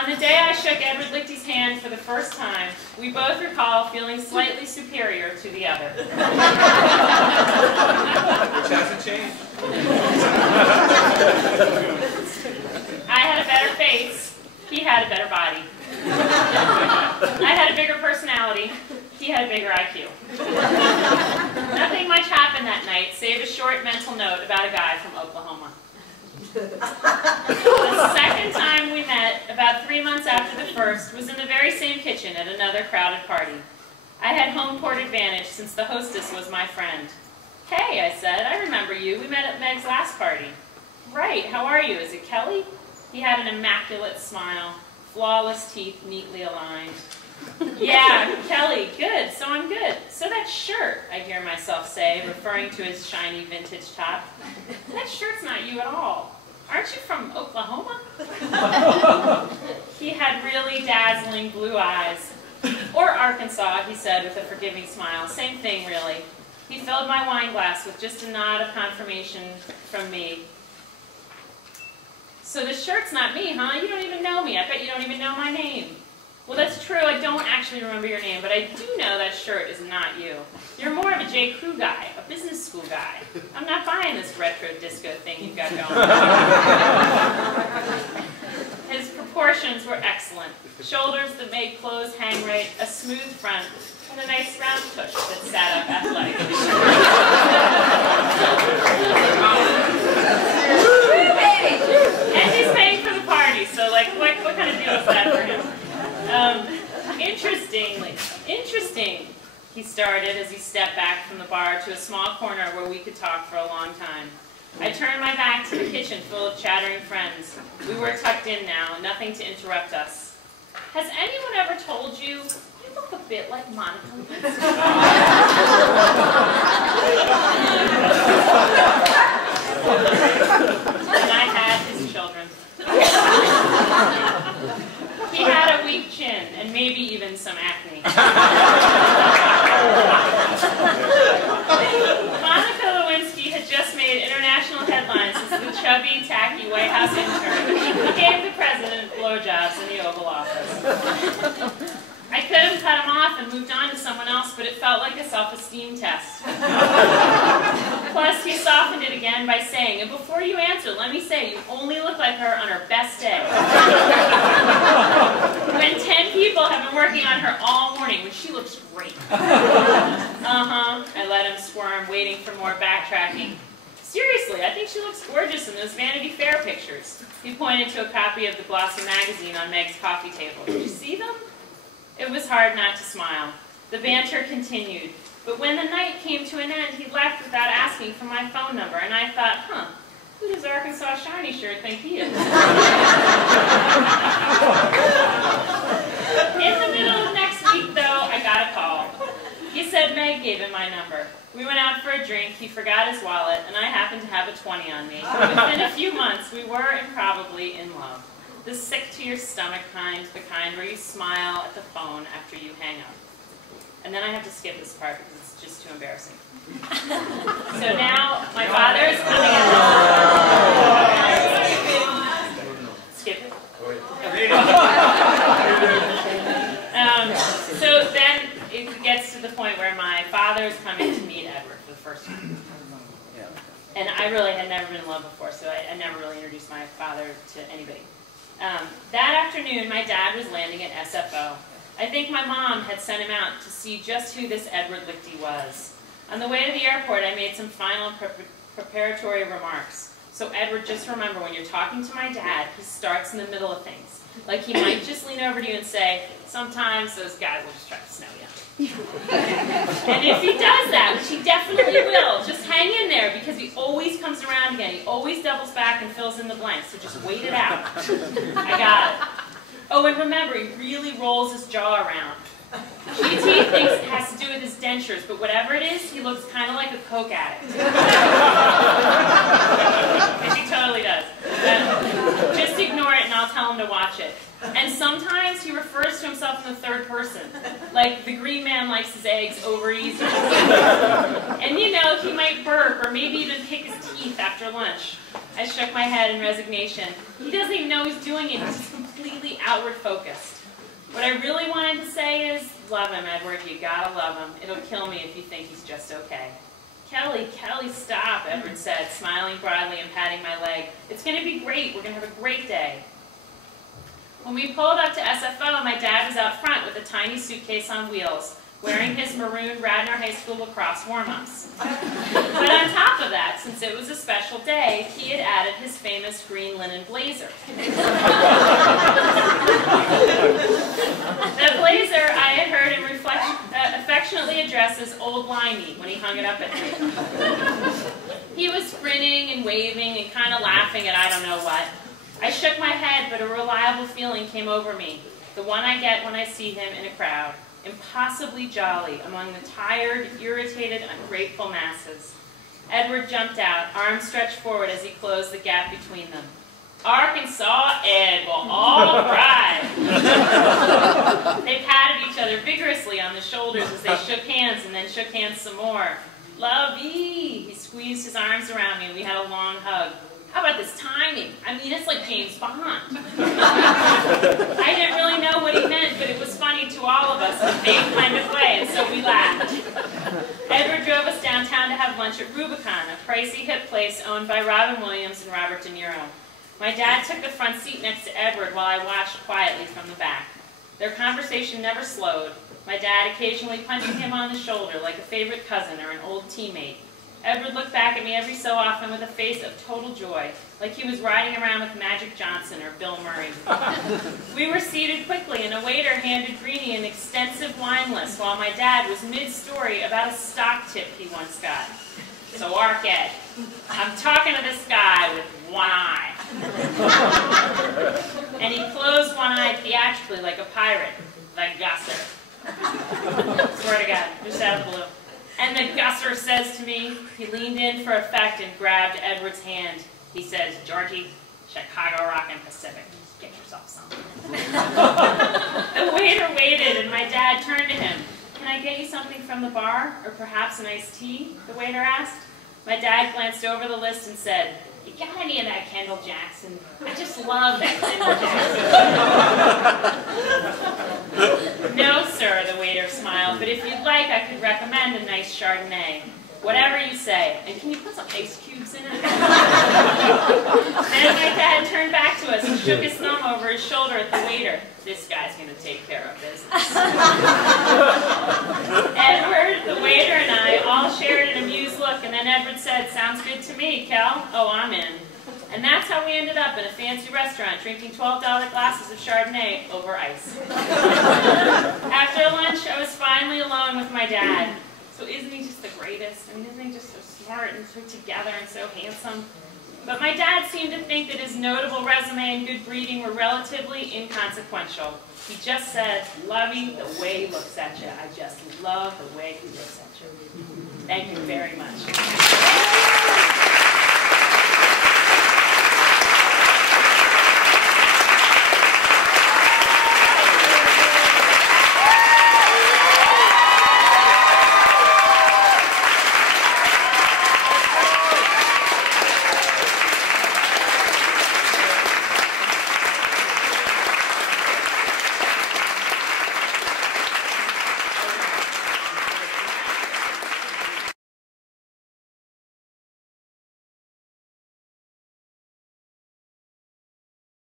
On the day I shook Edward Lichty's hand for the first time, we both recall feeling slightly superior to the other. Which hasn't changed. I had a better face. He had a better body. I had a bigger personality. He had a bigger IQ. Nothing much happened that night, save a short mental note about a guy from Oklahoma. The second time we met, about 3 months after the first, was in the very same kitchen at another crowded party. I had home court advantage since the hostess was my friend. "Hey," I said, "I remember you. We met at Meg's last party." "Right, how are you? Is it Kelly?" He had an immaculate smile, flawless teeth neatly aligned. "Yeah, Kelly, good, so I'm good. So that shirt," I hear myself say, referring to his shiny vintage top. "That shirt's not you at all. Aren't you from Oklahoma?" He had really dazzling blue eyes. "Or Arkansas," he said with a forgiving smile. "Same thing, really." He filled my wine glass with just a nod of confirmation from me. "So the shirt's not me, huh? You don't even know me. I bet you don't even know my name." "Well, that's true. I don't actually remember your name, but I do know that shirt is not you. You're more of a J. Crew guy, a business school guy. I'm not buying this retro disco thing you've got going on." His proportions were excellent. Shoulders that made clothes hang right, a smooth front, and a nice round tush that sat up athletically. And he's paying for the party, so like, what kind of deal is that for him? Interesting, he started as he stepped back from the bar to a small corner where we could talk for a long time. I turned my back to the kitchen full of chattering friends. We were tucked in now, nothing to interrupt us. "Has anyone ever told you, you look a bit like Monica Lewinsky?" And I had his children. He had a weak chin, and maybe even some acne. Monica Lewinsky had just made international headlines as the chubby, tacky White House intern who gave the president blowjobs in the Oval Office. I could have cut him off and moved on to someone else, but it felt like a self-esteem test. Plus, he softened it again by saying, "And before you answer, let me say, you only look like her on her best day." When 10 people have been working on her all morning, when she looks great. I let him squirm, waiting for more backtracking. "Seriously, I think she looks gorgeous in those Vanity Fair pictures." He pointed to a copy of the glossy magazine on Meg's coffee table. "Did you see them?" It was hard not to smile. The banter continued. But when the night came to an end, he left without asking for my phone number, and I thought, who does Arkansas Shiny Shirt think he is? In the middle of next week, though, I got a call. He said Meg gave him my number. We went out for a drink, he forgot his wallet, and I happened to have a 20 on me. Within a few months, we were improbably in love. The sick-to-your-stomach kind, the kind where you smile at the phone after you hang up. And then I have to skip this part because it's just too embarrassing. So now, my father is coming in. Skip it. So then it gets to the point where my father is coming to meet Edward for the first time. And I really had never been in love before, so I never really introduced my father to anybody. That afternoon, my dad was landing at SFO. I think my mom had sent him out to see just who this Edward Lichty was. On the way to the airport, I made some final preparatory remarks. So Edward, just remember, when you're talking to my dad, he starts in the middle of things. Like he might just lean over to you and say, "Sometimes those guys will just try to snow you." And if he does that, which he definitely will, just hang in there because he always comes around again. He always doubles back and fills in the blanks, so just wait it out. I got it. Oh, and remember, he really rolls his jaw around. GT thinks it has to do with his dentures, but whatever it is, he looks kind of like a coke addict. Which he totally does. Just ignore it and I'll tell him to watch it. And sometimes he refers to himself in the third person, like the green man likes his eggs over easy. And you know, he might burp or maybe even pick his teeth after lunch. I shook my head in resignation. He doesn't even know he's doing it. He's just completely completely outward focused. What I really wanted to say is, love him, Edward, you gotta love him. It'll kill me if you think he's just okay. Kelly, stop, Edward said, smiling broadly and patting my leg. It's gonna be great, we're gonna have a great day. When we pulled up to SFO, my dad was out front with a tiny suitcase on wheels, wearing his maroon Radnor High School lacrosse warm-ups. But on top of that, since it was a special day, he had added his famous green linen blazer. The blazer I had heard him affectionately address as Old Limey when he hung it up at me. He was grinning and waving and kind of laughing at I don't know what. I shook my head, but a reliable feeling came over me, the one I get when I see him in a crowd. Impossibly jolly among the tired, irritated, ungrateful masses. Edward jumped out, arms stretched forward as he closed the gap between them. Arkansas Ed, well, all right. They patted each other vigorously on the shoulders as they shook hands and then shook hands some more. Lovey! He squeezed his arms around me and we had a long hug. How about this timing? I mean, it's like James Bond. I didn't really know what he meant, but it was funny to all of us in a fake kind of way, and so we laughed. Edward drove us downtown to have lunch at Rubicon, a pricey hip place owned by Robin Williams and Robert De Niro. My dad took the front seat next to Edward while I watched quietly from the back. Their conversation never slowed, my dad occasionally punching him on the shoulder like a favorite cousin or an old teammate. Edward looked back at me every so often with a face of total joy, like he was riding around with Magic Johnson or Bill Murray. We were seated quickly, and a waiter handed Greenie an extensive wine list while my dad was mid-story about a stock tip he once got. So, Ed, I'm talking to this guy with one eye. And he closed one eye theatrically like a pirate, the Gusser. Swear to God, just out of the blue. And the Gusser says to me, he leaned in for effect and grabbed Edward's hand. He says, Georgie, Chicago Rockin' Pacific, get yourself something. The waiter waited and my dad turned to him. Can I get you something from the bar, or perhaps an iced tea? The waiter asked. My dad glanced over the list and said, you got any of that Kendall Jackson? I just love that Kendall Jackson. No, sir, the waiter smiled, but if you'd like, I could recommend a nice Chardonnay. Whatever you say. And can you put some ice cubes in it? Then my dad turned back to us and shook his thumb over his shoulder at the waiter. This guy's going to take care of business. Edward, the waiter, and I all shared an amused look, and then Edward said, sounds good to me, Kel. Oh, I'm in. And that's how we ended up in a fancy restaurant drinking $12 glasses of Chardonnay over ice. After lunch, I was finally alone with my dad. So isn't he just the greatest? I mean, isn't he just so smart and so together and so handsome? But my dad seemed to think that his notable resume and good breeding were relatively inconsequential. He just said, Lovey, the way he looks at you. I just love the way he looks at you. Thank you very much.